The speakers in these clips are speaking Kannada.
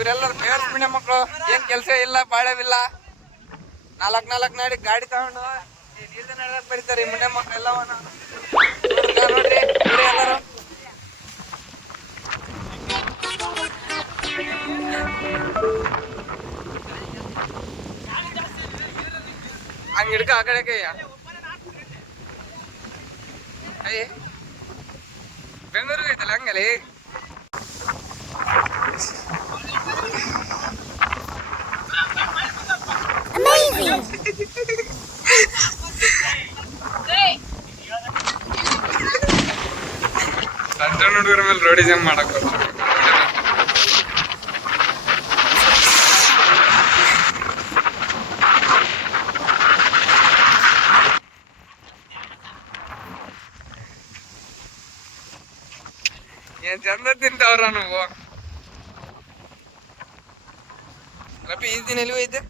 ಇವರೆಲ್ಲರೂ ಬೇರ್ಸ್ ಮನೆ ಮಕ್ಕಳು, ಏನ್ ಕೆಲಸ ಇಲ್ಲ, ಬಾಳೆವಿಲ್ಲ. ನಾಲ್ಕು ನಾಡಿ ಗಾಡಿ ತಗೊಂಡು ನೀರ್ದ ನಡೆದಕ್ ಬರೀತಾರೆ ಈ ಮನೆ ಮಕ್ಕಳು ಎಲ್ಲವನ್ನ. ನೋಡ್ರಿ ಇವ್ರೆ ಎಲ್ಲರೂ. ಹಂಗ ಹಿಡ್ಕ ಆ ಕಡೆ ಕೈಯ ಅಯ್ಯ ಬೆಂಗಳೂರಿಗೆ ಐತಲ್ಲ ಹಂಗಲ್ಲಿ. ಸಣ್ಣ ಹುಡುಗರ ಮೇಲೆ ರೋಡಿಸಮ್ ಮಾಡಕ್ ಏನ್ ಚಂದ ತಿಂತಾವ್ರ ನಾವು. ರಪಿ ಈ ದಿನ ಎಲ್ಲಿ ಹೋಯ್ತೆ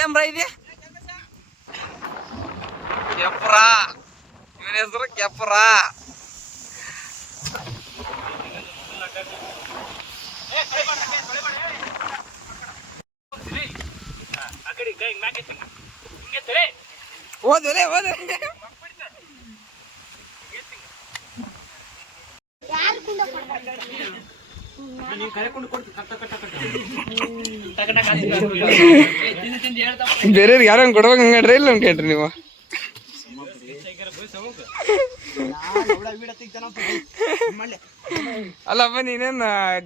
ಏನ್ ಬ್ರಾ ಇದೆ ಕೆಪ್ರಾ, ಇವನ ಹೆಸರು ಕೆಪ್ರಾ. ಹೋದ್ರೆ ಬೇರೆಯವ್ರಿಗೆ ಯಾರಂಗ್ ಕೊಡ್ಬೇಕು ಹಂಗಾಡ್ರಿ ಇಲ್ಲ ಕೇಳ್ರಿ ನೀವು. ಅಲ್ಲಪ್ಪ ನೀನೇನ್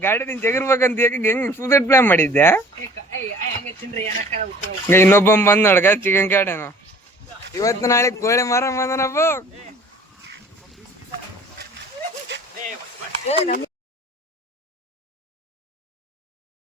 ಗಾಡಿ ನಿನ್ ಜಗಿರ್ಬೇಕಂತ ಹೆಂಗ್ ಸೂಸೈಡ್ ಪ್ಲಾನ್ ಮಾಡಿದ್ದೆ? ಇನ್ನೊಬ್ಬ ಬಂದ್ ನೋಡ್ಗ ಚಿಕನ್ ಗಾಡಿನ ಇವತ್ತು ನಾಳೆ ಕೋಳಿ ಮಾರ ಬಂದನಪ್ಪ.